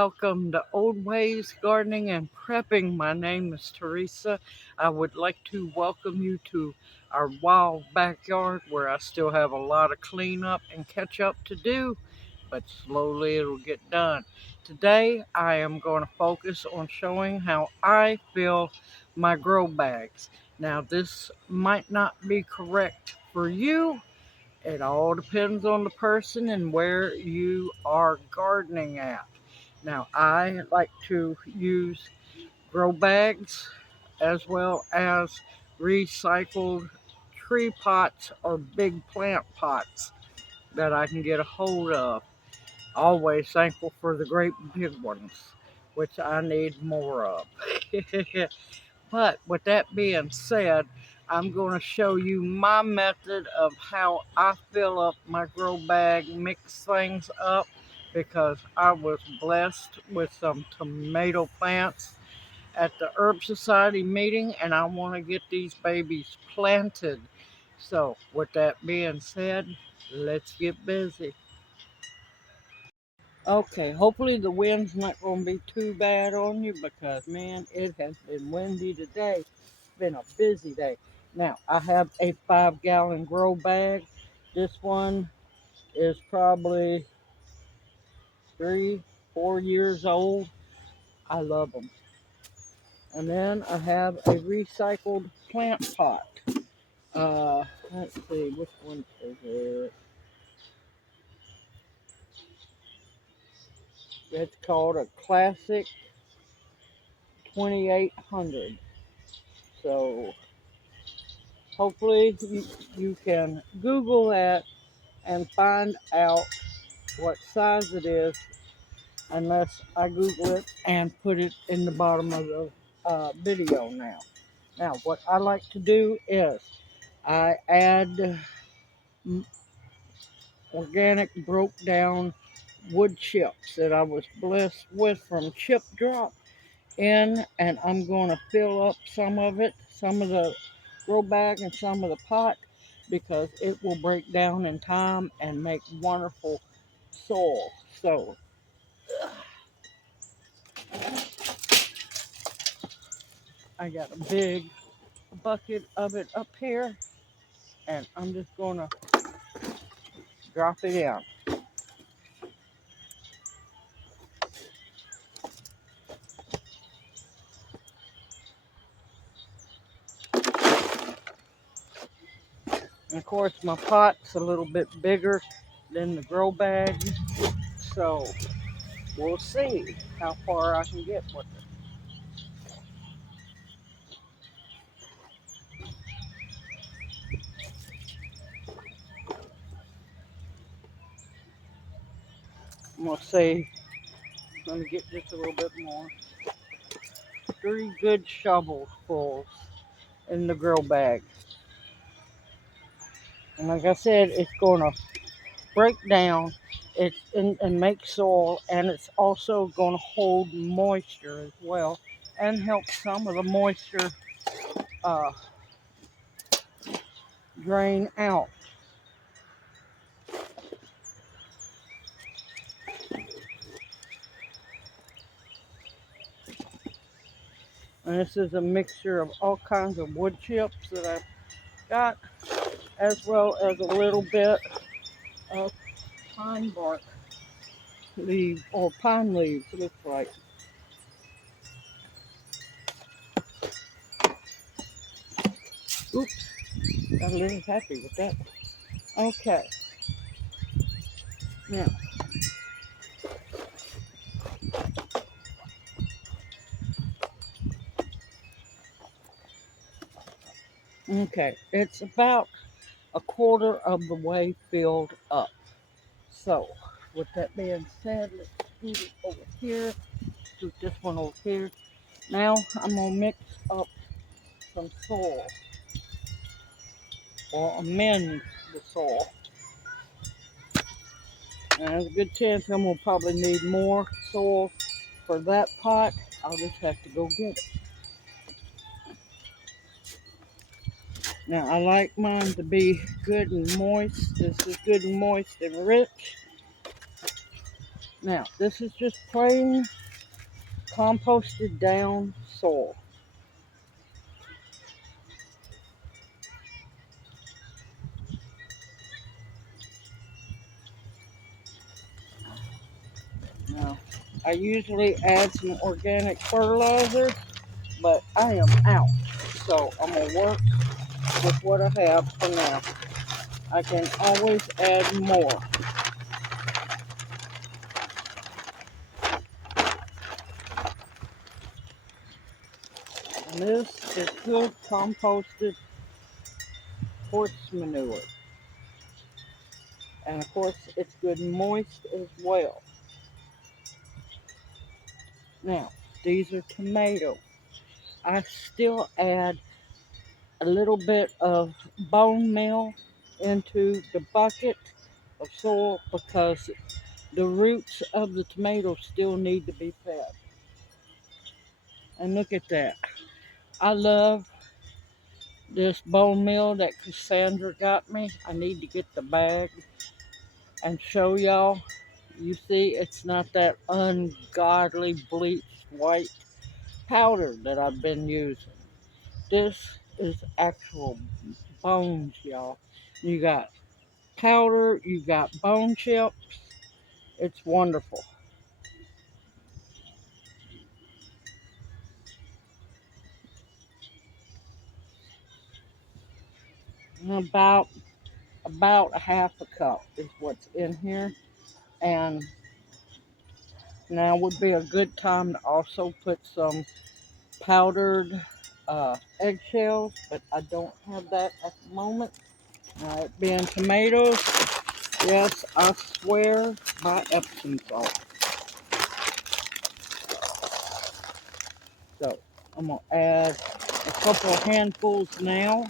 welcome to Old Ways Gardening and Prepping. My name is Teresa. I would like to welcome you to our wild backyard where I still have a lot of cleanup and catch up to do, but slowly it'll get done. Today I am going to focus on showing how I fill my grow bags. Now this might not be correct for you. It all depends on the person and where you are gardening at. Now, I like to use grow bags as well as recycled tree pots or big plant pots that I can get a hold of. Always thankful for the great big ones, which I need more of. But with that being said, I'm going to show you my method of how I fill up my grow bag, mix things up, because I was blessed with some tomato plants at the Herb Society meeting, and I want to get these babies planted. So with that being said, let's get busy. Okay, hopefully the wind's not going to be too bad on you because, man, it has been windy today. It's been a busy day. Now, I have a 5-gallon grow bag. This one is probably 3, 4 years old. I love them. And then I have a recycled plant pot. Let's see, which one is it? It's called a Classic 2800. So hopefully you can Google that and find out what size it is, unless I Google it and put it in the bottom of the video now. Now, what I like to do is I add organic broke down wood chips that I was blessed with from Chip Drop in, and I'm going to fill up some of it, some of the grow bag and some of the pot, because it will break down in time and make wonderful soil. So I got a big bucket of it up here, and I'm just going to drop it in. And of course my pot's a little bit bigger than the grow bag, so we'll see how far I can get with it. I'm going to say, let me get just a little bit more. 3 good shovelfuls in the grow bag. And like I said, it's going to break down and make soil, and it's also going to hold moisture as well and help some of the moisture uh, drain out. And this is a mixture of all kinds of wood chips that I've got, as well as a little bit of pine bark leaves, or pine leaves, it looks like. Oops, I'm a little happy with that. Okay, now, okay, it's about a quarter of the way filled up. So, with that being said, let's scoot it over here, scoot this one over here. Now, I'm going to mix up some soil, or amend the soil. And there's a good chance I'm going to probably need more soil for that pot. I'll just have to go get it. Now, I like mine to be good and moist. This is good and moist and rich. Now, this is just plain composted down soil. Now, I usually add some organic fertilizer, but I am out. So I'm going to work with what I have for now. I can always add more. And this is good composted horse manure. And of course, it's good moist as well. Now, these are tomatoes. I still add a little bit of bone meal into the bucket of soil because the roots of the tomatoes still need to be fed. And look at that. I love this bone meal that Cassandra got me. I need to get the bag and show y'all. You see, it's not that ungodly bleached white powder that I've been using. This is actual bones, y'all. You got powder, you got bone chips. It's wonderful. And about a half a cup is what's in here. And now would be a good time to also put some powdered eggshells, but I don't have that at the moment. Being tomatoes, yes, I swear by Epsom salt. So I'm gonna add a couple of handfuls now,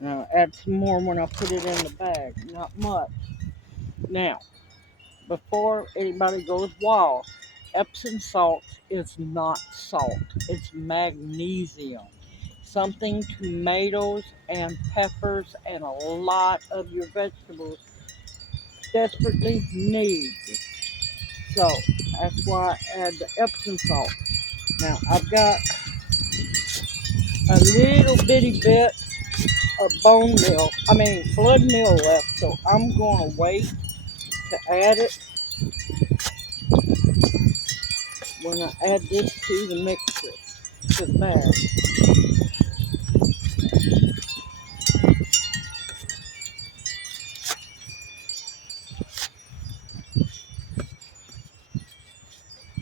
and I'll add some more when I put it in the bag. Not much. Now, before anybody goes wild, Epsom salt is not salt. It's magnesium. Something tomatoes and peppers and a lot of your vegetables desperately need. So that's why I add the Epsom salt. Now I've got a little bitty bit of blood meal left, so I'm going to wait to add it when I add this to the mixture, to the bag.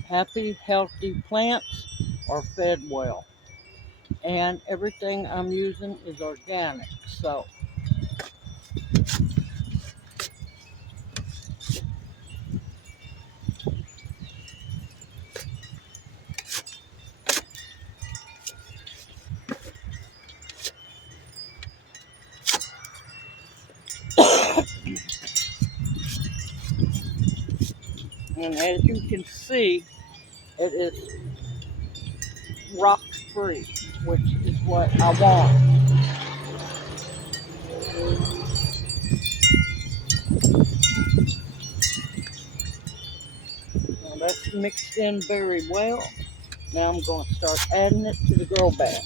Happy, healthy plants are fed well, and everything I'm using is organic. So, and as you can see, it is rock free, which is what I want. Now that's mixed in very well. Now I'm going to start adding it to the grow bag.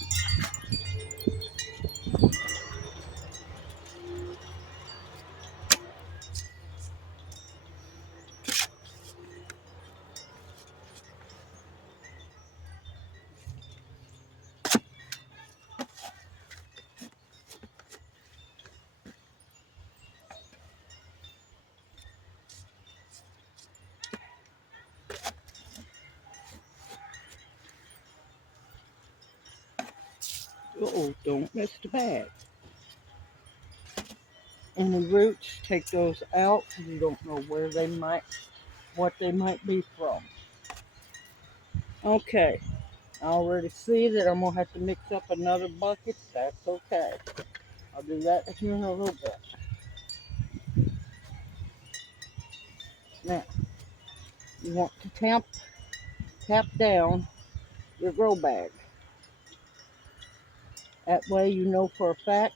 Uh-oh, don't miss the bag. And the roots, take those out because you don't know what they might be from. Okay, I already see that I'm going to have to mix up another bucket. That's okay. I'll do that here in a little bit. Now, you want to tap down your grow bag. That way you know for a fact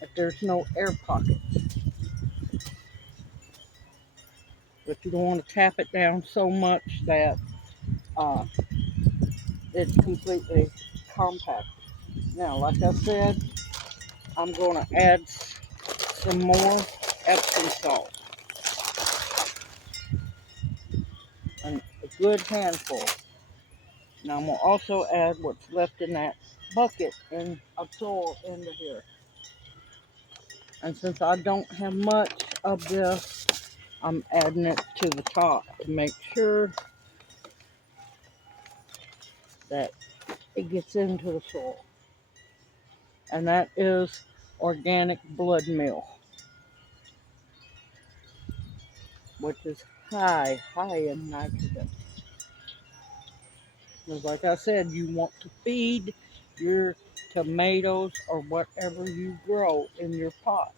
that there's no air pockets. but you don't want to tap it down so much that uh, it's completely compact. Now, like I said, I'm going to add some more Epsom salt, and a good handful. Now I'm going to also add what's left in that bucket of soil into here. And since I don't have much of this, I'm adding it to the top to make sure that it gets into the soil. And that is organic blood meal, which is high in nitrogen. Because like I said, you want to feed your tomatoes or whatever you grow in your pot.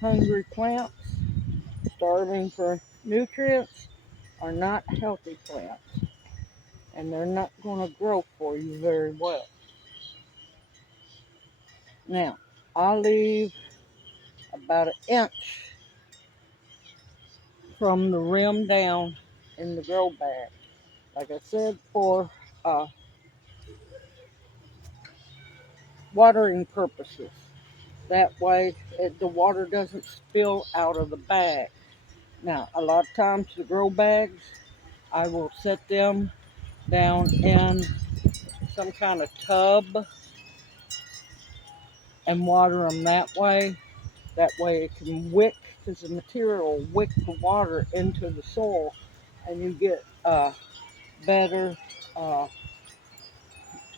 Hungry plants, starving for nutrients, are not healthy plants. And they're not going to grow for you very well. Now, I'll leave about an inch from the rim down in the grow bag. Like I said, for uh, watering purposes. That way, the water doesn't spill out of the bag. Now, a lot of times the grow bags, I will set them down in some kind of tub and water them that way. That way it can wick, because the material will wick the water into the soil, and better, uh,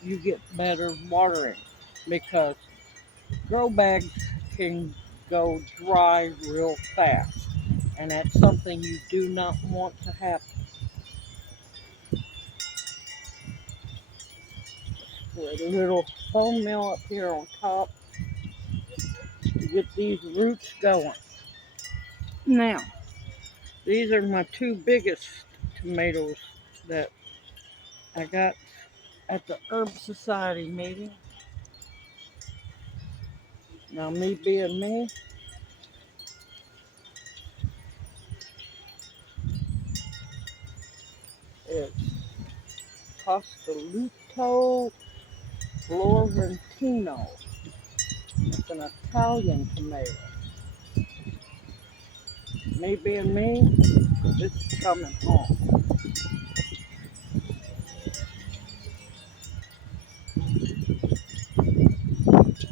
you get better watering, because grow bags can go dry real fast, and that's something you do not want to happen. Spread a little bone meal up here on top to get these roots going. Now, these are my two biggest tomatoes that I got at the Herb Society meeting. Now, me being me, it's Costoluto Florentino. It's an Italian tomato. Me being me, this is coming home.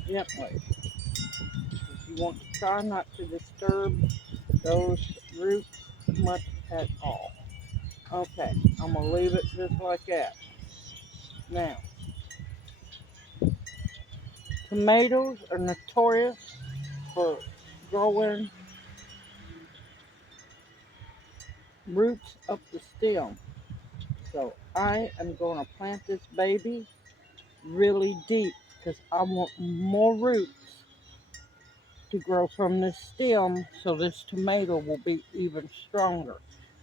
Gently. You want to try not to disturb those roots much at all. Okay, I'm going to leave it just like that. Now, tomatoes are notorious for growing roots up the stem. So I am going to plant this baby really deep, because I want more roots to grow from this stem, so this tomato will be even stronger.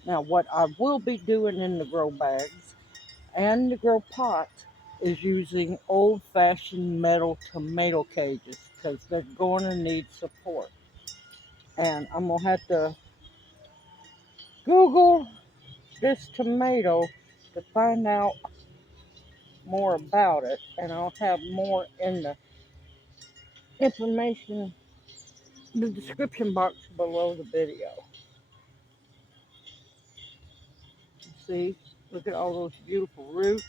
Now, what I will be doing in the grow bags and the grow pot is using old-fashioned metal tomato cages, because they're going to need support. And I'm going to have to Google this tomato to find out more about it, and I'll have more in the information, the description box below the video. See, look at all those beautiful roots.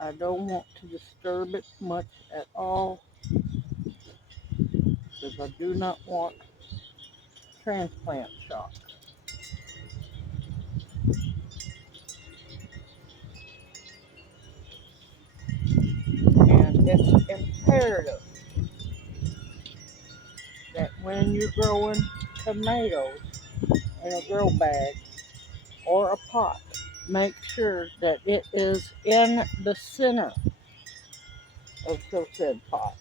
I don't want to disturb it much at all, because I do not want transplant shock. And it's imperative that when you're growing tomatoes in a grow bag or a pot, make sure that it is in the center of said pot.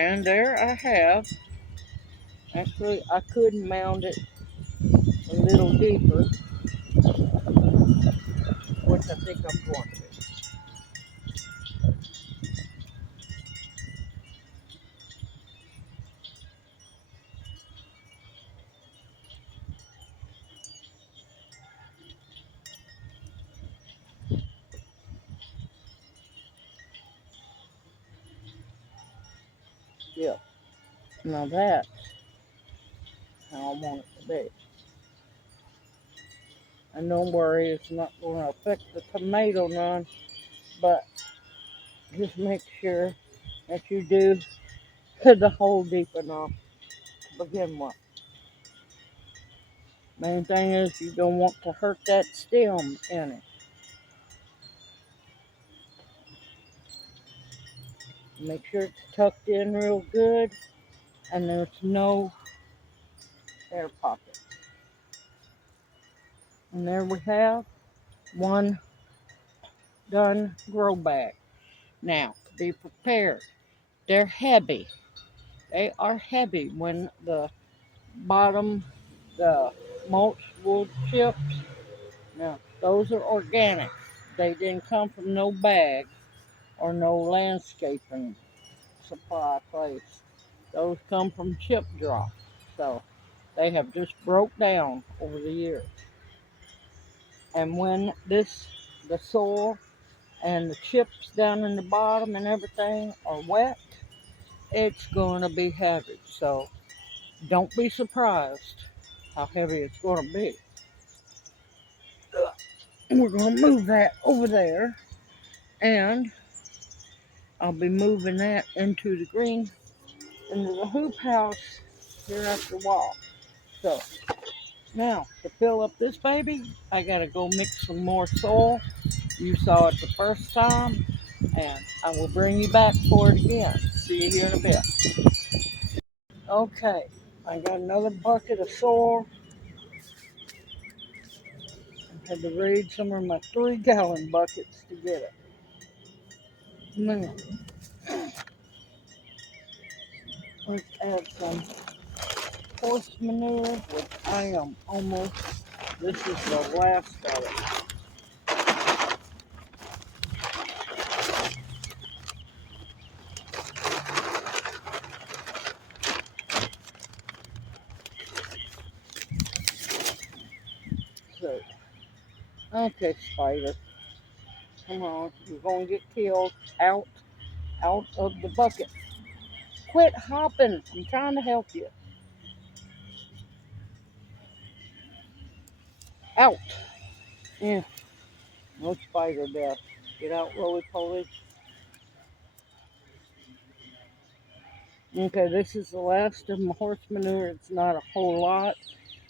And there I have. Actually, I could mound it a little deeper, which I think I'm going to. Yeah. Now that's how I want it to be. And don't worry, it's not going to affect the tomato none, but just make sure that you do the hole deep enough to begin with. Main thing is you don't want to hurt that stem in it. Make sure it's tucked in real good and there's no air pocket. And there we have one done grow bag. Now, be prepared. They're heavy. They are heavy when the bottom, the mulch wood chips. Now, those are organic. They didn't come from no bag or no landscaping supply place. Those come from chip drop. So they have just broke down over the years. And when the soil and the chips down in the bottom and everything are wet, it's going to be heavy. So don't be surprised how heavy it's going to be. We're going to move that over there, and I'll be moving that into the hoop house here after a while. So now to fill up this baby, I got to go mix some more soil. You saw it the first time, and I will bring you back for it again. See you here in a bit. Okay, I got another bucket of soil. I had to raid some of my 3-gallon buckets to get it. Now, let's add some horse manure, which I am almost, this is the last of it. So, okay, spider, come on, you're going to get killed. Out of the bucket. Quit hopping, I'm trying to help you. Out. Yeah, no spider death. Get out, roly poly. Okay, this is the last of my horse manure. It's not a whole lot.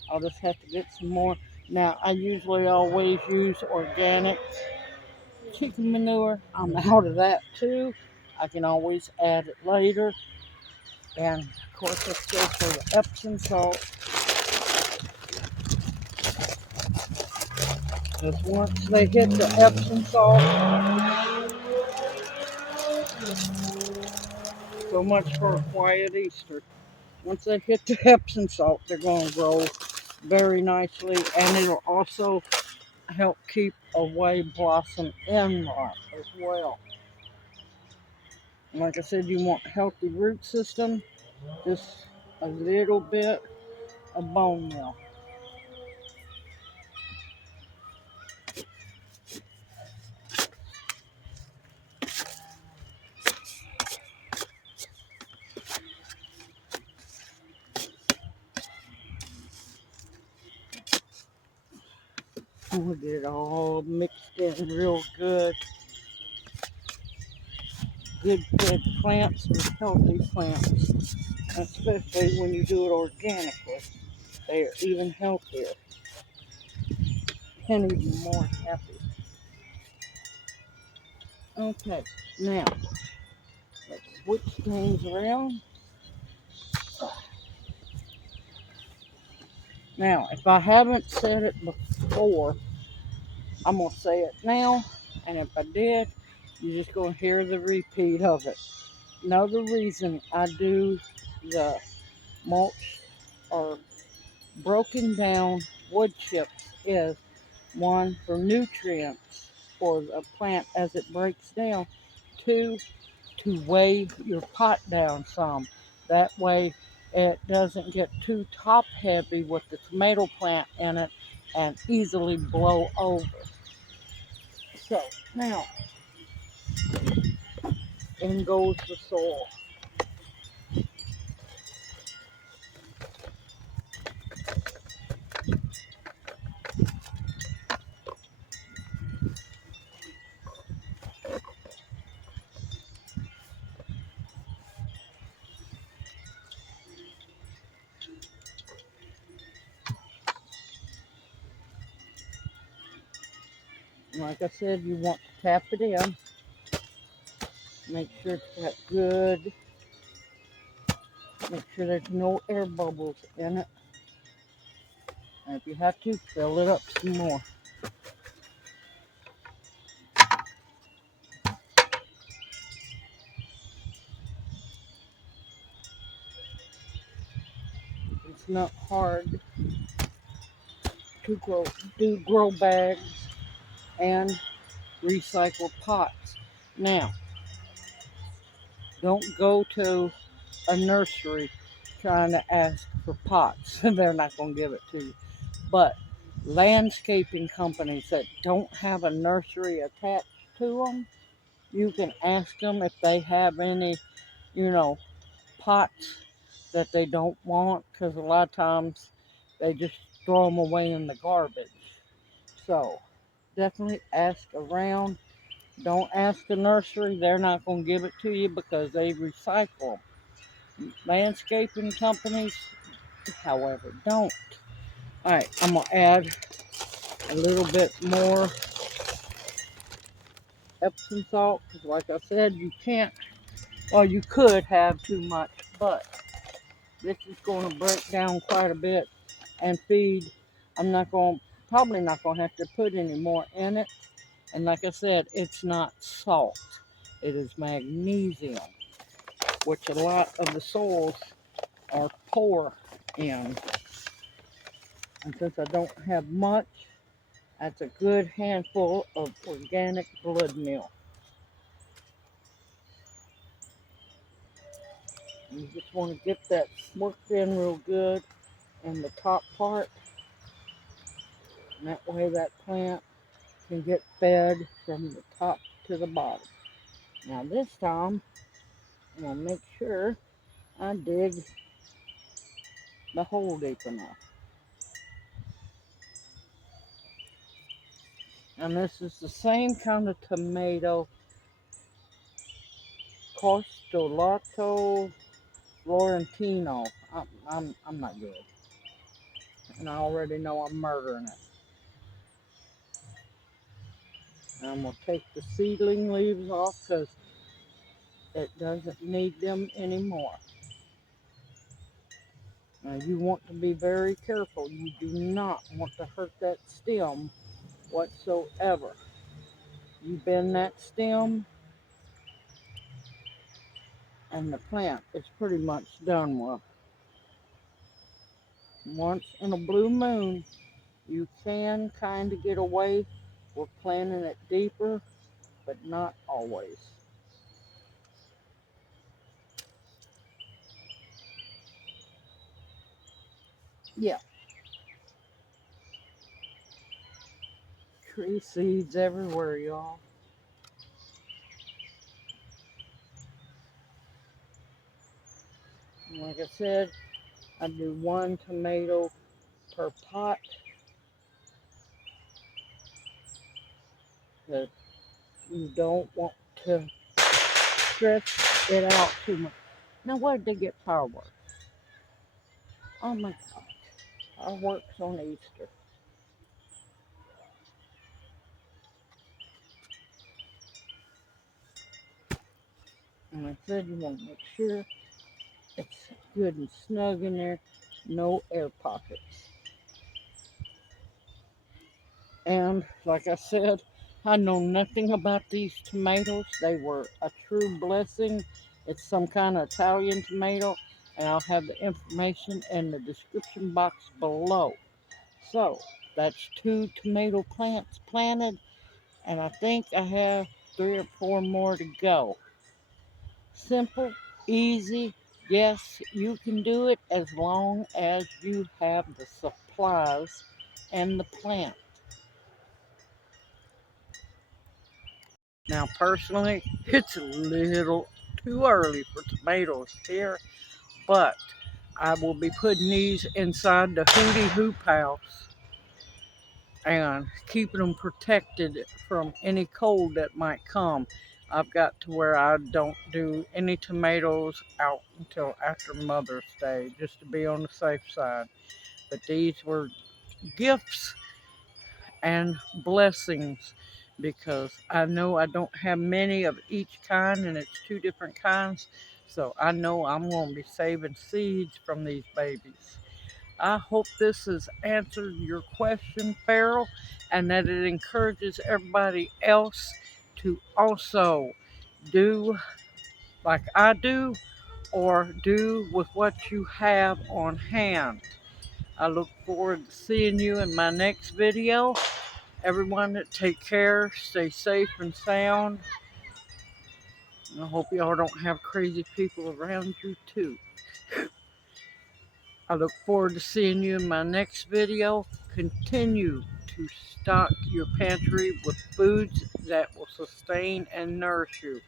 I'll just have to get some more. Now, I usually always use organic chicken manure. I'm out of that too. I can always add it later. And of course, let's go for the Epsom salt. Because once they hit the Epsom salt, so much for a quiet Easter. Once they hit the Epsom salt, they're going to grow very nicely, and it'll also help keep away blossom end rot as well. And like I said, you want healthy root system, just a little bit of bone meal. We'll get it all mixed in real good. Good fed plants are healthy plants, especially when you do it organically. They are even healthier and even more happy. Okay, now let's switch things around. Now, if I haven't said it before, I'm going to say it now, and if I did, you're just going to hear the repeat of it. Another reason I do the mulch or broken down wood chips is one, for nutrients for the plant as it breaks down. Two, to weigh your pot down some. That way it doesn't get too top heavy with the tomato plant in it and easily blow over. So now in goes the soil. Like I said, you want to tap it in. Make sure it's got good. Make sure there's no air bubbles in it. And if you have to, fill it up some more. It's not hard to grow bags and recycle pots. Now, don't go to a nursery trying to ask for pots. They're not going to give it to you. But landscaping companies that don't have a nursery attached to them, you can ask them if they have any, you know, pots that they don't want, because a lot of times they just throw them away in the garbage. So definitely ask around. Don't ask the nursery. They're not going to give it to you because they recycle them. Landscaping companies, however, don't. All right, I'm going to add a little bit more Epsom salt because, like I said, you can't, well, you could have too much, but this is going to break down quite a bit and feed. I'm not going, probably not going to have to put any more in it. And like I said, it's not salt. It is magnesium, which a lot of the soils are poor in. And since I don't have much, that's a good handful of organic blood meal. You just want to get that worked in real good in the top part. And that way that plant can get fed from the top to the bottom. Now this time, I'm going to make sure I dig the hole deep enough. And this is the same kind of tomato, Costolato Florentino. I'm not good. And I already know I'm murdering it. And I'm going to take the seedling leaves off because it doesn't need them anymore. Now you want to be very careful. You do not want to hurt that stem whatsoever. You bend that stem and the plant is pretty much done with. Once in a blue moon, you can kind of get away with planting it deeper, but not always. Yeah, tree seeds everywhere, y'all. And like I said, I do one tomato per pot because you don't want to stress it out too much. Now, where did they get fireworks? Oh my God, fireworks on Easter. And like I said, you want to make sure it's good and snug in there, no air pockets. And like I said, I know nothing about these tomatoes. They were a true blessing It's some kind of Italian tomato, and I'll have the information in the description box below. So that's 2 tomato plants planted, and I think I have 3 or 4 more to go. Simple, easy. Yes, you can do it as long as you have the supplies and the plant. Now, personally, it's a little too early for tomatoes here, but I will be putting these inside the Hootie Hoop House and keeping them protected from any cold that might come. I've got to where I don't do any tomatoes out until after Mother's Day, just to be on the safe side. But these were gifts and blessings because I know I don't have many of each kind, and it's 2 different kinds. So I know I'm going to be saving seeds from these babies. I hope this has answered your question, Farrell, and that it encourages everybody else to also do like I do, or do with what you have on hand. I look forward to seeing you in my next video. Everyone, take care, stay safe and sound. I hope y'all don't have crazy people around you too. I look forward to seeing you in my next video. Continue to stock your pantry with foods that will sustain and nourish you.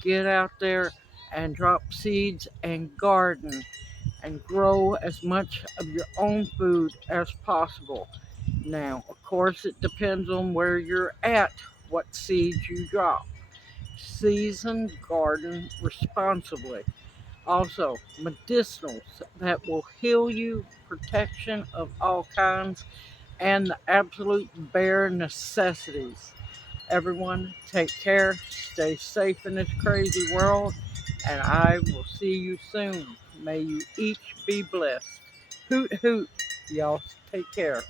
Get out there and drop seeds and garden and grow as much of your own food as possible. Now, of course, it depends on where you're at, what seeds you drop. Season garden responsibly. Also, medicinals that will heal you, protection of all kinds, and the absolute bare necessities. Everyone, take care, stay safe in this crazy world, and I will see you soon. May you each be blessed. Hoot, hoot. Y'all take care.